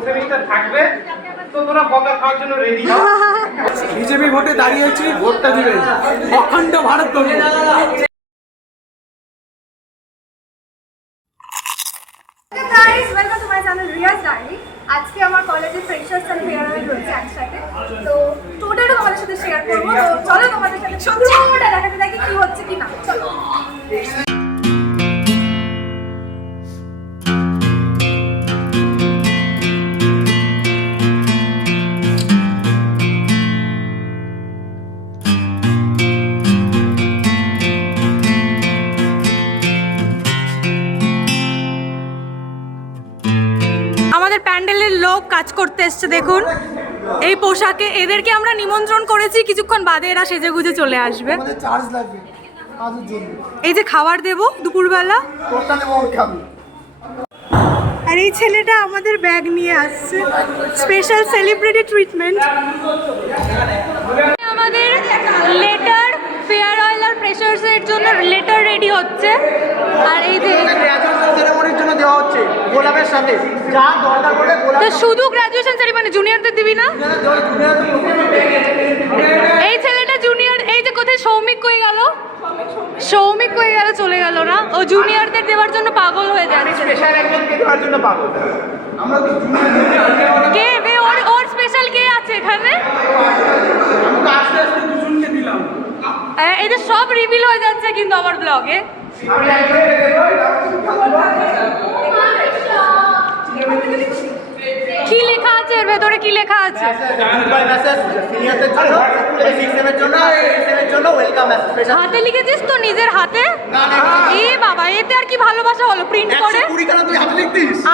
Fourth semester থাকবে, তো তোরা বকা খাওয়ার জন্য রেডি হ। বিজেপি ভোটে দাঁড়িয়েছি, ভোটটা দিবেন, অখণ্ড ভারত গড়ব। আজকে আমার কলেজে ফ্রেশার্স এন্ড ফেয়ারওয়েল রয়েছে একসাথে, তো টোটালটা তোমাদের সাথে শেয়ার করবো। তো চলো তোমাদের সাথে সত্যিটা দেখাতে থাকি কি হচ্ছে কি না। চলো। আমাদের প্যান্ডেলের লোক কাজ করতে এসছে, দেখুন এই পোশাকে। এদেরকে আমরা নিমন্ত্রণ করেছি, কিছুক্ষণ বাদে এরা সেজেগুজে চলে আসবে। চার্জ লাগবে কাজের জন্য। এই যে খাবার দেবো দুপুরবেলা, তোরটা দেবো, ওর খাবি। আর এই ছেলেটা আমাদের ব্যাগ নিয়ে আসছে, স্পেশাল সেলিব্রিটি ট্রিটমেন্ট। আমাদের লেটার ফেয়ারওয়েল আর ফ্রেশার্স এর জন্য লেটার রেডি হচ্ছে। আর এই যে গ্র্যাজুয়েশন সেরেমনির জন্য দেওয়া হচ্ছে গোলাপের সাথে, যা দরকার পড়ে গোলাপ। তো শুধু গ্র্যাজুয়েশন সেরিমনি, জুনিয়রদের দিবি না? এই ছেলেটা জুনিয়র, এই যে কোথায় সৌমিক কই গেল? সৌমিক কই গেল? চলে গেল না? ও জুনিয়রদের দেওয়ার জন্য পাগল হয়ে যাচ্ছে। স্পেশাল একজনকে দেওয়ার জন্য পাগল আমরা। তো কে বে? ওর স্পেশাল কে আছে এখানে? আমি তো আস্তে আস্তে দুজনকে দিলাম। এই যে সব রিভিল হয়ে যাচ্ছে কিন্তু আমার ব্লগে। কি লেখা আছে এর ভেতরে? কি লেখা আছে? হাতে লিখেছিস তো নিজের হাতে? এ বাবা, এতে আর কি ভালোবাসা হলো প্রিন্ট করে?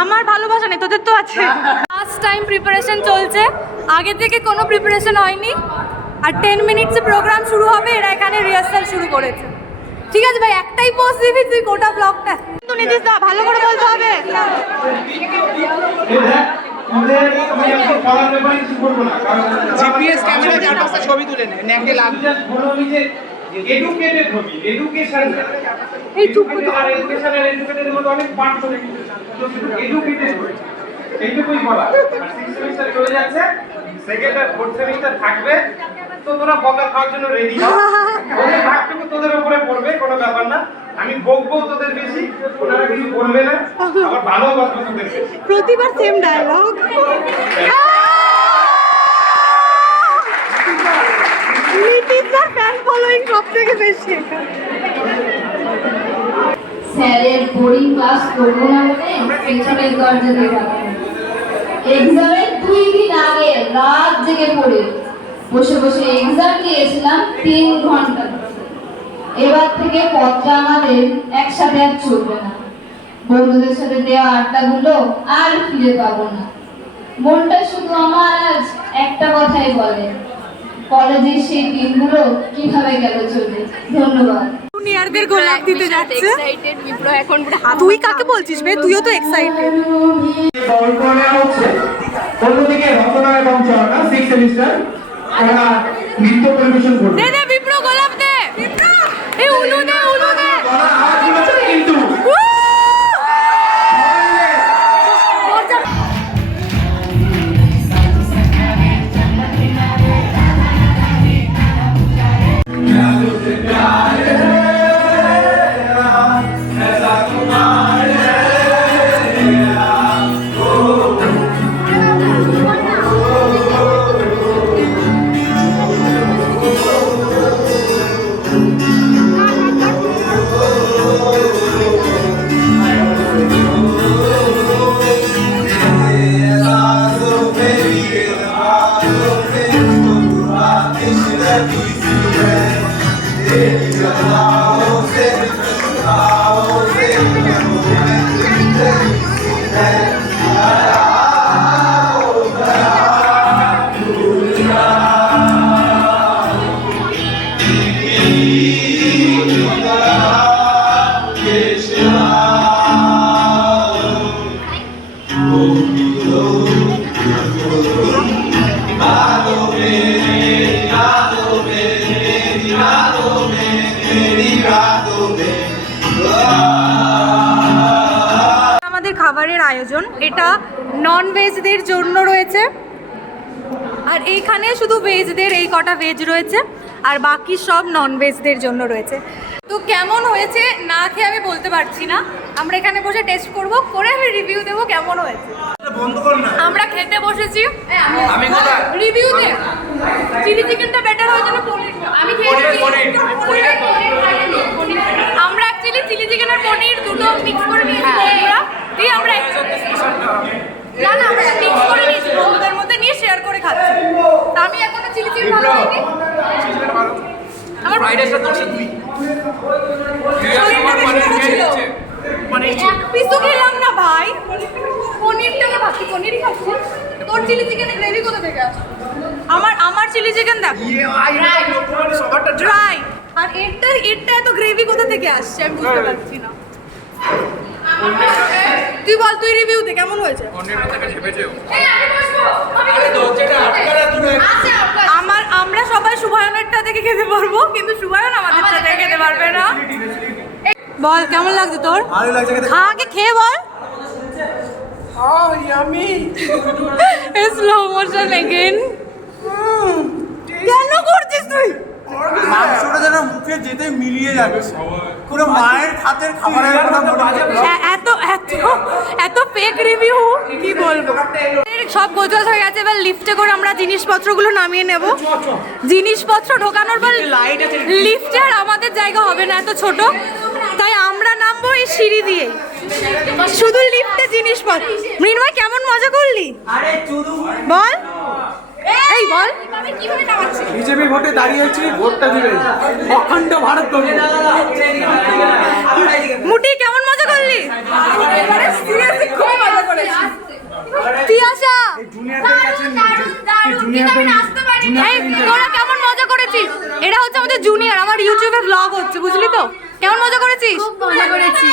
আমার ভালোবাসা নেই, তোদের তো আছে। ফার্স্ট টাইম প্রিপারেশন চলছে, আগে থেকে কোনো প্রিপারেশন হয়নি। আর 10 মিনিটসে প্রোগ্রাম শুরু হবে, এরা এখানে রিহার্সাল শুরু করেছে। ঠিক আছে ভাই, একটাই পোস্ট দিবি তুই গোটা ব্লগটা। তো নিতিশ দা ভালো করে বলতে হবে। জিপিএস ক্যামেরা চারপাশে ছবি তুলে নে, নেকে লাগবে। এডুকেটেড হবি, এডুকেশন। এই টুকু আর এডুকেশন আর এডুকেটেড এর মধ্যে অনেক পার্থক্য কিন্তু। এডুকেটেড হয়েছে এইটুকুই বলা। আর 6 সেমিস্টার চলে যাচ্ছে, সেকেন্ড আর ফোর্থ সেমিস্টার থাকবে, তো তোরা বকা খাওয়ার জন্য রেডি হ। ওদের ভাগটুকু তোদের উপরে পড়বে, কোনো ব্যাপার না। আমি বকবো তোদের বেশি, ওনারা কিছু বলবে না, আবার ভালো বাসবো তোদের বেশি। প্রতিবার সেম ডায়লগ। নিতিশদার ফ্যান ফলোইং সব থেকে বেশি এখানে। স্যারের বোরিং ক্লাস করবো না বলে পেছনের দরজা দিয়ে এক্সামের 2 দিন আগে রাত জেগে পড়ে বসে বসে এক্সাম দিয়েছিলাম 3 ঘন্টা। এবার থেকে পত্র আমাদের একসাথে আর চলবে না। বন্ধুদের সাথে দেওয়া আড্ডাগুলো আর ফিরে পাবো না। মনটা শুধু আমার আজ একটা কথাই বলে, কলেজের সেই দিনগুলো কিভাবে গেল চলে। ধন্যবাদ। জুনিয়রদের গোলাপ দিতে যাচ্ছে। তুই কাকে বলছিস বে? তুইও তো এক্সাইটেড। অন্যদিকে রচনা এবং চরণা 6 সেমিস্টার ওরা নৃত্য পরিবেশন করবে। দে দে বিপ্র গোলাপ দে। এই উলু দে, উলু দে। কিন্তু আমাদের খাবারের আয়োজন, এটা নন ভেজদের জন্য রয়েছে, আর এইখানে শুধু ভেজদের এই কটা ভেজ রয়েছে, আর বাকি সব নন ভেজদের জন্য রয়েছে। তো কেমন হয়েছে না খেয়ে আমি বলতে পারছি না, আমরা এখানে বসে টেস্ট করব, করে আমি রিভিউ দেবো কেমন হয়েছে। আমরা খেতে বসেছি, রিভিউ দে। চিলি চিকেনটা বেটার হয়েছে না পনিরটা? আমি খেয়েছি আমরা অ্যাকচুয়ালি চিলি চিকেন আর পনির দুটো মিক্স করে নিয়েছি বন্ধুরা, দিয়ে আমরা না না আমরা মিক্স করে নিয়েছি বন্ধুদের মধ্যে নিয়ে শেয়ার করে খাচ্ছি। তা আমি এখনো চিলি চিকেন ভালো হয়নি, আমার ফ্রাইড রাইসটা তো দুই এক পিসও খেলাম না ভাই, পনিরটাকে ভাবছি পনিরই খাচ্ছি। তোর চিলি চিকেনের গ্রেভি কোথা থেকে আসছে? আমার চিলি চিকেন দেখ ড্রাই, আর এরটা এত গ্রেভি কোথা থেকে আসছে আমি বুঝতে পারছি না। তুই বল, তুই রিভিউ দে কেমন হয়েছে। আমরা সবাই শুভায়নেরটা থেকে খেতে পারবো, কিন্তু শুভায়ন আমাদেরটা থেকে খেতে পারবে না। বল কেমন লাগছে তোর? ভালো লাগছে, খা আগে খেয়ে বল। Slow motion again. কেন করছিস তুই? মাংসটা যেন মুখে যেতে মিলিয়ে যাবে, পুরো মায়ের হাতের খাবারের কথা মনে পড়ে। এত এত এত ফেক রিভিউ কি বলবো। সব গোছগাছ হয়ে গেছে, এবার লিফটে করে আমরা জিনিসপত্রগুলো নামিয়ে নেব। জিনিসপত্র ঢোকানোর পর লিফটে আর আমাদের জায়গা হবে না, এত ছোট, তাই আমরা নামবো এই সিঁড়ি দিয়ে, শুধু লিফটে জিনিসপত্র। মৃন্ময় কেমন মজা করলি বল, এই বল। বিজেপি ভোটে দাঁড়িয়েছি, ভোটটা দিবে অখণ্ড ভারত গঠন। মুটি কেমন মজা করলি? তিয়াশা এই তোরা কেমন মজা করেছিস? এরা হচ্ছে আমাদের জুনিয়র, আমার ইউটিউবে ব্লগ হচ্ছে, বুঝলি তো? কেমন মজা করেছিস? মজা করেছি।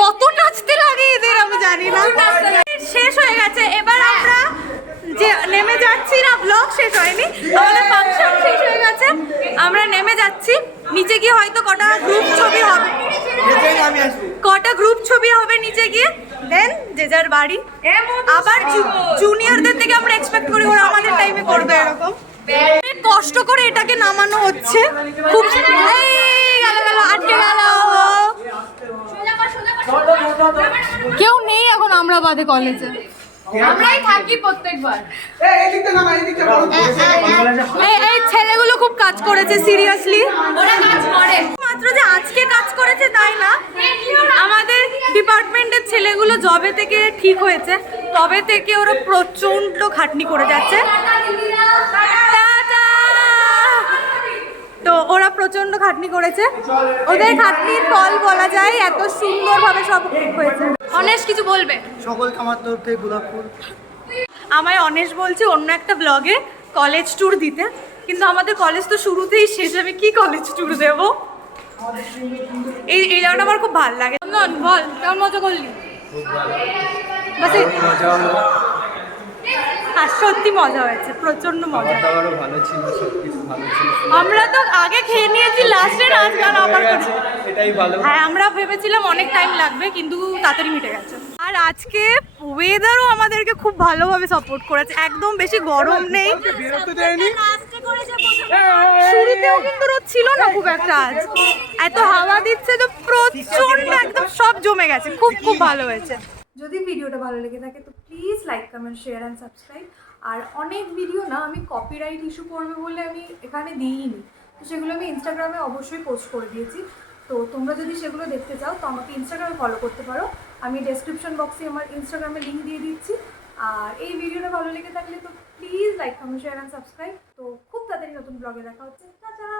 কত নাচতে লাগে এদের আমি জানি না। শেষ হয়ে গেছে, এবার আমরা যে নেমে যাচ্ছি না, ব্লগ শেষ হয়নি, আমাদের ফাংশন শেষ হয়ে গেছে, আমরা নেমে যাচ্ছি। নিচে গিয়ে হয়তো কটা গ্রুপ ছবি হবে, নিচে গিয়ে, দেন যে যার বাড়ি। আবার জুনিয়রদের থেকে আমরা এক্সপেক্ট করি ওরা আমাদের টাইমে করবে এরকম। কষ্ট করে এটাকে নামানো হচ্ছে, খুব আটকে গেল। কেউ নেই এখন আমরা বাদে কলেজে, আমরাই থাকি প্রত্যেকবার। এই ছেলেগুলো খুব কাজ করেছে, সিরিয়াসলি ওরা কাজ করে। মাত্র যে আজকে কাজ করেছে তাই না, আমাদের ডিপার্টমেন্টের ছেলেগুলো যবে থেকে ঠিক হয়েছে তবে থেকে ওরা প্রচন্ড খাটনি করে যাচ্ছে। তো ওরা প্রচন্ড খাটনি করেছে, ওদের খাটনির ফল বলা যায়, এত সুন্দরভাবে সব হয়েছে। অনেশ কিছু বলবে? সকলকে আমার তরফ থেকে গুলাবপুর। আমায় অনেশ বলছে অন্য একটা ব্লগে কলেজ ট্যুর দিতে, কিন্তু আমাদের কলেজ তো শুরুতেই শেষ, আমি কি কলেজ ট্যুর দেবো? এই জায়গাটা আমার খুব ভালো লাগে। বল কেমন মজা করলি? আর সত্যি মজা হয়েছে, প্রচন্ড মজা। ভালো ছিল, সবকিছু ভালো ছিল। আমরা তো আগে খেয়ে নিয়েছি, লাস্টে নাচ গান আবার করছি, এটাই ভালো। হ্যাঁ আমরা ভেবেছিলাম অনেক টাইম লাগবে, কিন্তু তাড়াতাড়ি মিটে গেছে। আর আজকে ওয়েদারও আমাদেরকে খুব ভালোভাবে সাপোর্ট করেছে, একদম বেশি গরম নেই। শুরুতেও কিন্তু রোদ ছিল না খুব একটা, আজ এত হাওয়া দিচ্ছে তো প্রচন্ড, একদম সব জমে গেছে, খুব খুব ভালো হয়েছে। যদি ভিডিওটা ভালো লেগে থাকে তো please like, comment, share and subscribe. আর অনেক ভিডিও না আমি কপিরাইট ইস্যু করবে বলে আমি এখানে দিইনি, তো সেগুলো আমি ইনস্টাগ্রামে অবশ্যই পোস্ট করে দিয়েছি। তো তোমরা যদি সেগুলো দেখতে চাও তো আমাকে ইনস্টাগ্রামে ফলো করতে পারো, আমি ডেসক্রিপশন বক্সে আমার ইনস্টাগ্রামে লিঙ্ক দিয়ে দিচ্ছি। আর এই ভিডিওটা ভালো লেগে থাকলে তো please like, comment, share and subscribe. তো খুব তাড়াতাড়ি নতুন ব্লগে দেখা হচ্ছে, টাটা।